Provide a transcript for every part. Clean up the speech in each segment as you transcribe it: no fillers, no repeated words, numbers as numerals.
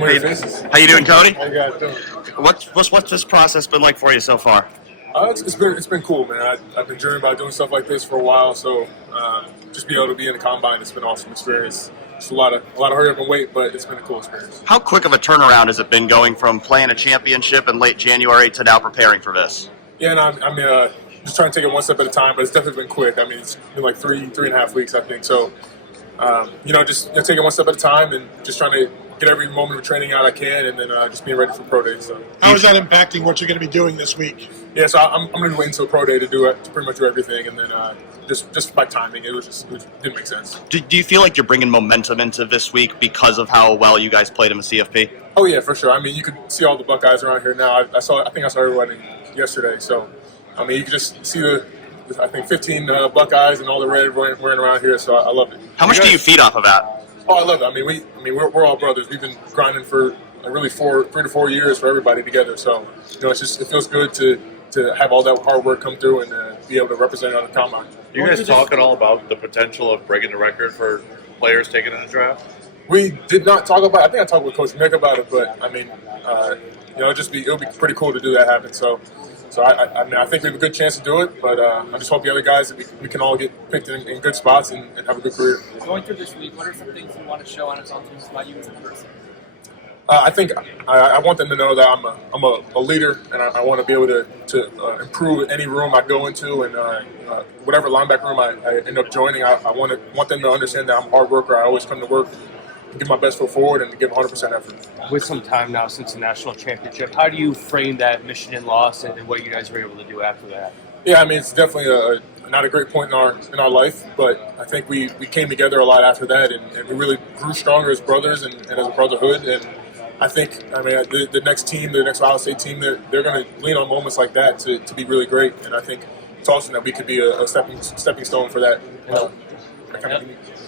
Familiar faces. How you doing, Cody? How you guys doing? What's this process been like for you so far? It's been cool, man. I've been dreaming about doing stuff like this for a while, so just being able to be in the combine, it's been an awesome experience. It's a lot of hurry up and wait, but it's been a cool experience. How quick of a turnaround has it been going from playing a championship in late January to now preparing for this? Yeah, and just trying to take it one step at a time, but it's definitely been quick. I mean, it's been like three and a half weeks, I think. So, just take it one step at a time and just trying to get every moment of training out I can, and then just being ready for pro day. So, how is that impacting what you're going to be doing this week? Yeah, so I'm going to wait until pro day to do it, to pretty much do everything, and then just by timing, it didn't make sense. Do you feel like you're bringing momentum into this week because of how well you guys played in the CFP? Oh yeah, for sure. I mean, you can see all the Buckeyes around here now. I think I saw everybody yesterday. So, I mean, you can just see I think 15 Buckeyes and all the red wearing around here. So I love it. How much do you feed off of that? Oh, I love it. I mean, we're all brothers. We've been grinding for really 3 to 4 years for everybody together. So, it feels good to have all that hard work come through and be able to represent it on the combine. You guys talk at all about the potential of breaking the record for players taken in the draft? We did not talk about it. I think I talked with Coach Nick about it, but I mean, it'll be pretty cool to do that happen. So I think we have a good chance to do it, but I just hope the other guys that we can all get picked in good spots and have a good career. Going through this week, what are some things you want to show on its own teams about you as a person? I think I want them to know that I'm a leader, and I want to be able to improve any room I go into, and whatever linebacker room I end up joining. I want them to understand that I'm a hard worker. I always come to work, give my best foot forward, and give 100% effort. With some time now since the national championship, how do you frame that mission and loss and what you guys were able to do after that? Yeah, I mean, it's definitely not a great point in our life, but I think we came together a lot after that, and we really grew stronger as brothers and as a brotherhood. And I think, the next team, the next Ohio State team, they're going to lean on moments like that to be really great. And I think it's awesome that we could be a stepping stone for that.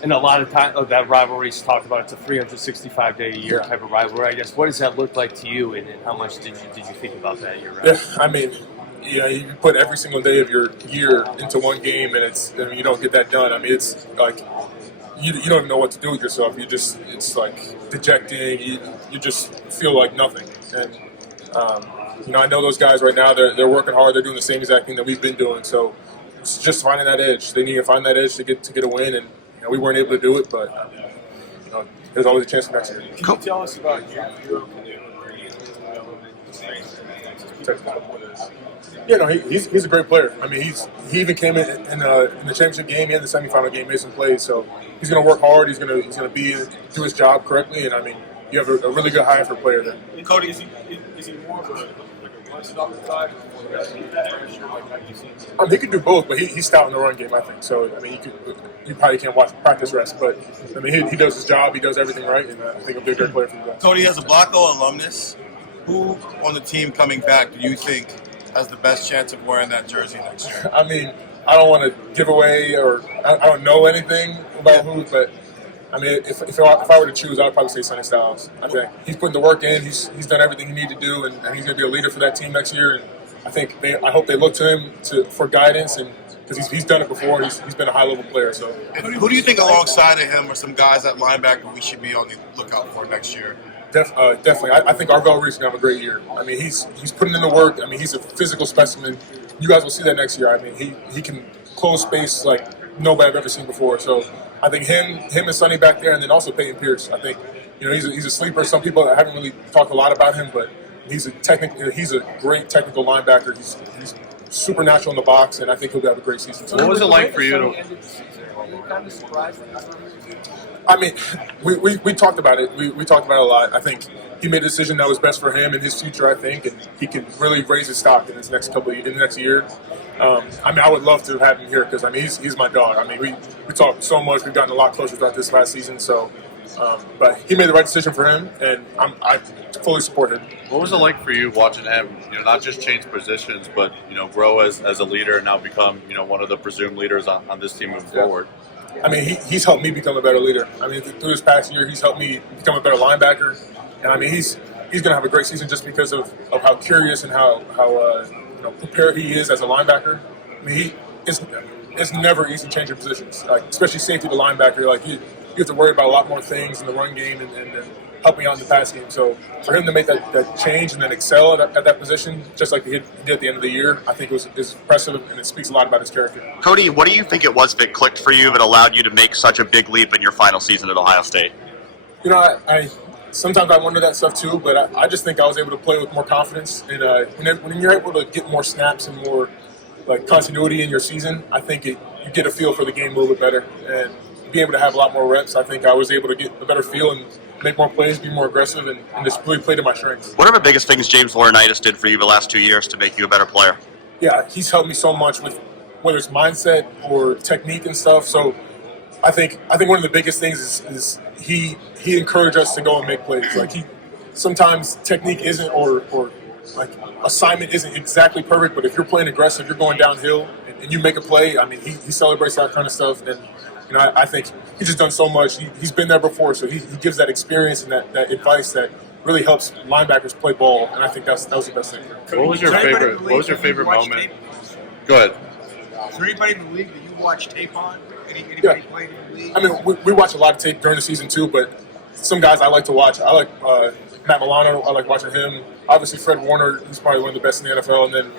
And a lot of time of that rivalry is talked about. It's a 365-day-a-year type of rivalry. I guess, what does that look like to you, and how much did you think about that year round? Yeah, I mean, you put every single day of your year into one game, and you don't get that done. I mean, it's like you don't even know what to do with yourself. It's like dejecting. You just feel like nothing. And I know those guys right now. They're working hard. They're doing the same exact thing that we've been doing. So it's just finding that edge. They need to find that edge to get a win, and we weren't able to do it. But there's always a chance for next year. Can you tell us about your Yeah, no, he's a great player. I mean, he even came in the championship game, in the semifinal game, made some plays. So he's going to work hard. He's going to do his job correctly. And I mean, you have a really good high effort player there. And Cody, is he more of a run-stopping type? He could do both, but he's stout in the run game, I think. So I mean, you probably can't watch practice rest, but I mean, he does his job. He does everything right, and I think he'll be a great player for you guys. Cody, as a Blacko alumnus, who on the team coming back do you think has the best chance of wearing that jersey next year? I mean, I don't want to give away, or I don't know anything about who, but I mean, if I were to choose, I would probably say Sonny Styles. I think he's putting the work in. He's done everything he needed to do, and he's going to be a leader for that team next year. And I hope they look to him for guidance, and because he's done it before. He's been a high level player. So who do you think alongside of him are some guys at linebacker we should be on the lookout for next year? Definitely. I think Arvell Reed's going to have a great year. I mean, he's putting in the work. I mean, he's a physical specimen. You guys will see that next year. I mean, he can close space like nobody I've ever seen before. So I think him and Sonny back there, and then also Peyton Pierce. I think he's a sleeper. Some people haven't really talked a lot about him, but he's a great technical linebacker. He's supernatural in the box, and I think he'll have a great season. What was it like for you to? I mean, we talked about it. We talked about it a lot. I think he made a decision that was best for him and his future. I think, and he can really raise his stock in the next year. I mean, I would love to have him here because I mean, he's my dog. I mean, we talked so much. We've gotten a lot closer throughout this last season. So, but he made the right decision for him, and I fully support him. What was it like for you watching him? Not just change positions, but grow as a leader and now become one of the presumed leaders on this team moving forward. I mean, he's helped me become a better leader. I mean, through this past year, he's helped me become a better linebacker. And I mean, he's going to have a great season just because of how curious and how prepared he is as a linebacker. I mean, it's never easy changing positions, like especially safety to linebacker. Like you have to worry about a lot more things in the run game, and helping out in the pass game. So for him to make that change and then excel at that position, just like he did at the end of the year, I think is impressive, and it speaks a lot about his character. Cody, what do you think it was that clicked for you that allowed you to make such a big leap in your final season at Ohio State? You know, I sometimes I wonder that stuff too, but I just think I was able to play with more confidence. And when you're able to get more snaps and more like continuity in your season, I think you get a feel for the game a little bit better. And being able to have a lot more reps, I think I was able to get a better feel and make more plays, be more aggressive, and just really play to my strengths. What are the biggest things James Laurinaitis did for you the last 2 years to make you a better player? Yeah, he's helped me so much with whether it's mindset or technique and stuff. So I think one of the biggest things is he encouraged us to go and make plays. Like sometimes technique isn't or like assignment isn't exactly perfect, but if you're playing aggressive, you're going downhill and you make a play. I mean, he celebrates that kind of stuff, and you know I think he's just done so much. He's been there before, so he gives that experience and that advice that really helps linebackers play ball, and I think that was the best thing. What was your favorite moment? Go ahead. Is there anybody in the league that you watch tape on? Anybody playing in the league? I mean, we watch a lot of tape during the season too, but some guys I like to watch. I like Matt Milano. I like watching him. Obviously, Fred Warner. He's probably one of the best in the NFL. And then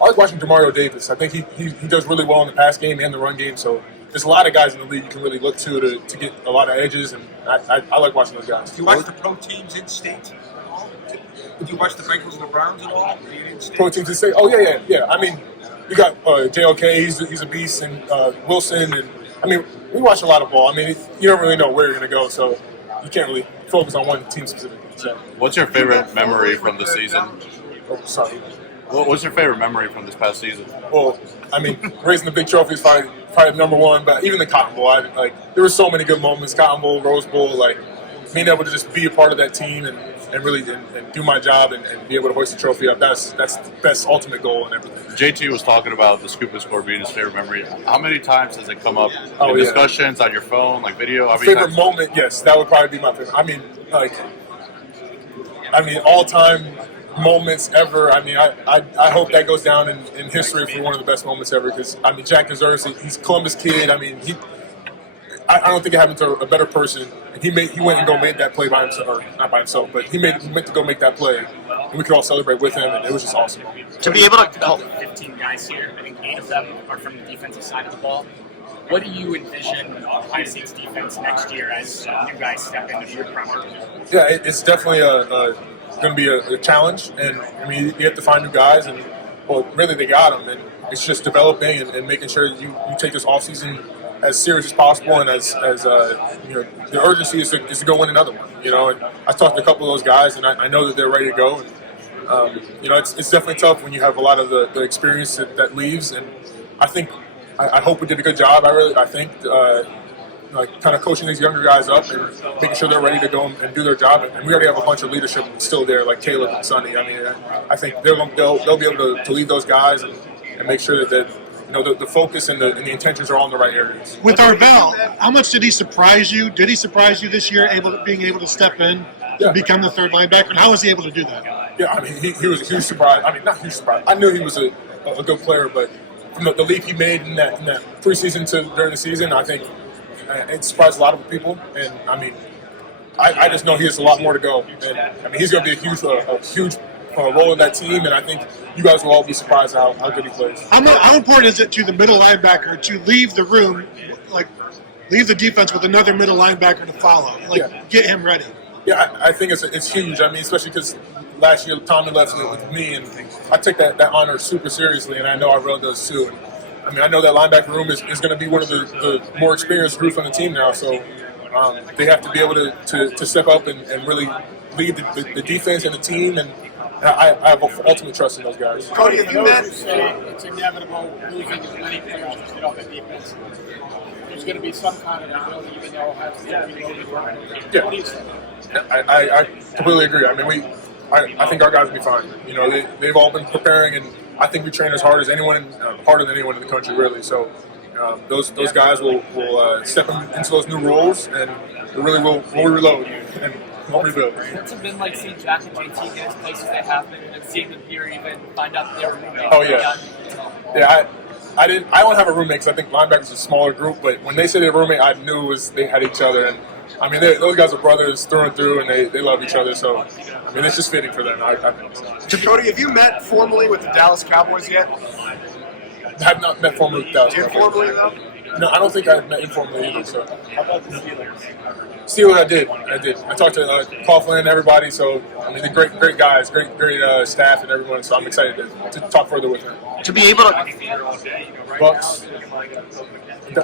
I like watching Demario Davis. I think he does really well in the pass game and the run game. So there's a lot of guys in the league you can really look to get a lot of edges, and I like watching those guys. Do you watch the pro teams in state? Do you watch the Bengals and the Browns at all? Pro teams in state? Oh yeah. I mean, you got JOK. He's a beast, and Wilson, and I mean, we watch a lot of ball. I mean, you don't really know where you're going to go, so you can't really focus on one team specifically. So. What's your favorite memory from the season? Oh, sorry. What's your favorite memory from this past season? Well, I mean, raising the big trophy is probably number one, but even the Cotton Bowl, there were so many good moments. Cotton Bowl, Rose Bowl, like being able to just be a part of that team and really do my job and be able to hoist the trophy up. That's the best ultimate goal and everything. JT was talking about the scoop and score being his favorite memory. How many times has it come up in yeah. discussions on your phone, like video? Favorite moment? Yes, that would probably be my favorite. I mean, all-time moments ever. I mean, I hope that goes down in history for one of the best moments ever because, I mean, Jack deserves it. He's a Columbus kid. I mean, I don't think it happened to a better person. He went and made that play by himself, or not by himself, but he meant to go make that play, and we could all celebrate with him, and it was just awesome. To be able to about the 15 guys here, I think 8 of them are from the defensive side of the ball. What do you envision Ohio State's defense next year as you guys step into your primary position? Yeah, it's definitely going to be a challenge, and I mean you have to find new guys, and well, really they got them, and it's just developing and making sure that you take this off season as serious as possible, and as you know, the urgency is to go win another one. You know, and I talked to a couple of those guys, and I know that they're ready to go. And, you know, it's definitely tough when you have a lot of the experience that leaves, and I think I hope we did a good job. I think like kind of coaching these younger guys up and making sure they're ready to go and do their job. And we already have a bunch of leadership still there, like Caleb and Sonny. I mean, I think they'll be able to lead those guys and make sure that you know the focus and the intentions are all in the right areas. With Arvell, how much did he surprise you? Did he surprise you this year, being able to step in and become the third linebacker? And how was he able to do that? Yeah, I mean, he was a huge surprise. I mean, not huge surprise. I knew he was a good player, but from the leap he made in that preseason to during the season, I think it surprised a lot of people. And I mean, I just know he has a lot more to go. And I mean, he's going to be a huge role in that team. And I think you guys will all be surprised how good he plays. How important is it to the middle linebacker to leave the room, like leave the defense with another middle linebacker to follow, get him ready? Yeah, I think it's huge. I mean, especially because last year Tommy left with me, and I take that honor super seriously, and I know Arvell does too. And, I mean, I know that linebacker room is going to be one of the more experienced groups on the team now, so they have to be able to step up and really lead the defense and the team, and I have ultimate trust in those guys. Cody, if you met, it's inevitable losing as many players as get off the defense. There's going to be some kind of ability, even though Ohio State reloaded. Yeah. What do you say? I completely agree. I mean, I think our guys will be fine. You know, they've all been preparing, and I think we train as hard as anyone, harder than anyone in the country, really. So those guys will step into those new roles, and we'll reload and won't rebuild. What's it been like seeing Jack and JT get to places they have been, and seeing them here even find out that they were moving? Oh yeah. I don't have a roommate because I think linebackers is a smaller group. But when they said they had a roommate, I knew it was they had each other. And I mean, those guys are brothers through and through, and they love each other. So I mean, it's just fitting for them. I think so. Cody, have you met formally with the Dallas Cowboys yet? I have not met formally with Dallas. Informally, though? No, I don't think I've met informally either. So how about the Steelers? Steelers, I did. I talked to Coughlin and everybody. So I mean, they're great guys, great staff and everyone. So I'm excited to talk further with them. To be able to, Bucks.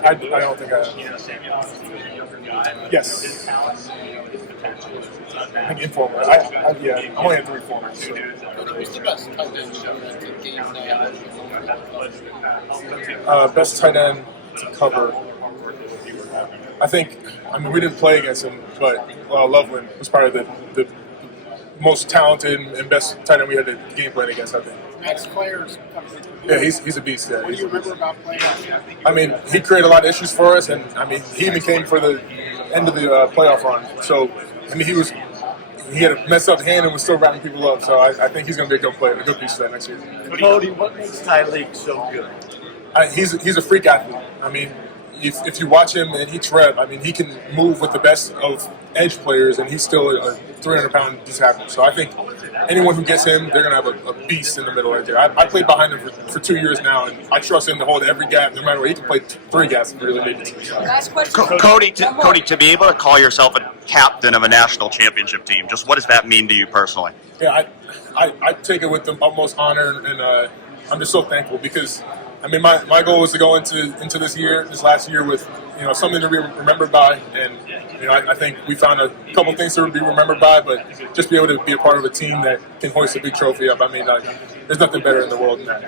I don't think I have. Yes. I think informal. I only had 3 formals. So. Who's the best tight end to gain Best tight end to cover. I think. I mean, we didn't play against him, but Loveland was probably the most talented and best tight end we had to game plan against. I think. Max Claire's Yeah, he's a beast. Yeah. What do you remember about playing? I mean, he created a lot of issues for us, and I mean, he even came for the end of the playoff run. So, I mean, he had a messed up hand and was still wrapping people up. So, I think he's going to be a good player, a good piece for that next year. Cody, what makes Tyreek so good? He's a freak athlete. I mean, if you watch him in each rep, I mean, he can move with the best of edge players, and he's still a 300-pound tackle. So, I think anyone who gets him, they're going to have a beast in the middle right there. I played behind him for 2 years now, and I trust him to hold every gap, no matter what. He can play 3 gaps if he really needs to. Last question. Cody, to be able to call yourself a captain of a national championship team, just what does that mean to you personally? Yeah, I take it with the utmost honor, and I'm just so thankful because, I mean, my goal was to go into this last year with, something to be remembered by, and, I think we found a couple things to be remembered by, but just be able to be a part of a team that can hoist a big trophy up. I mean, there's nothing better in the world than that.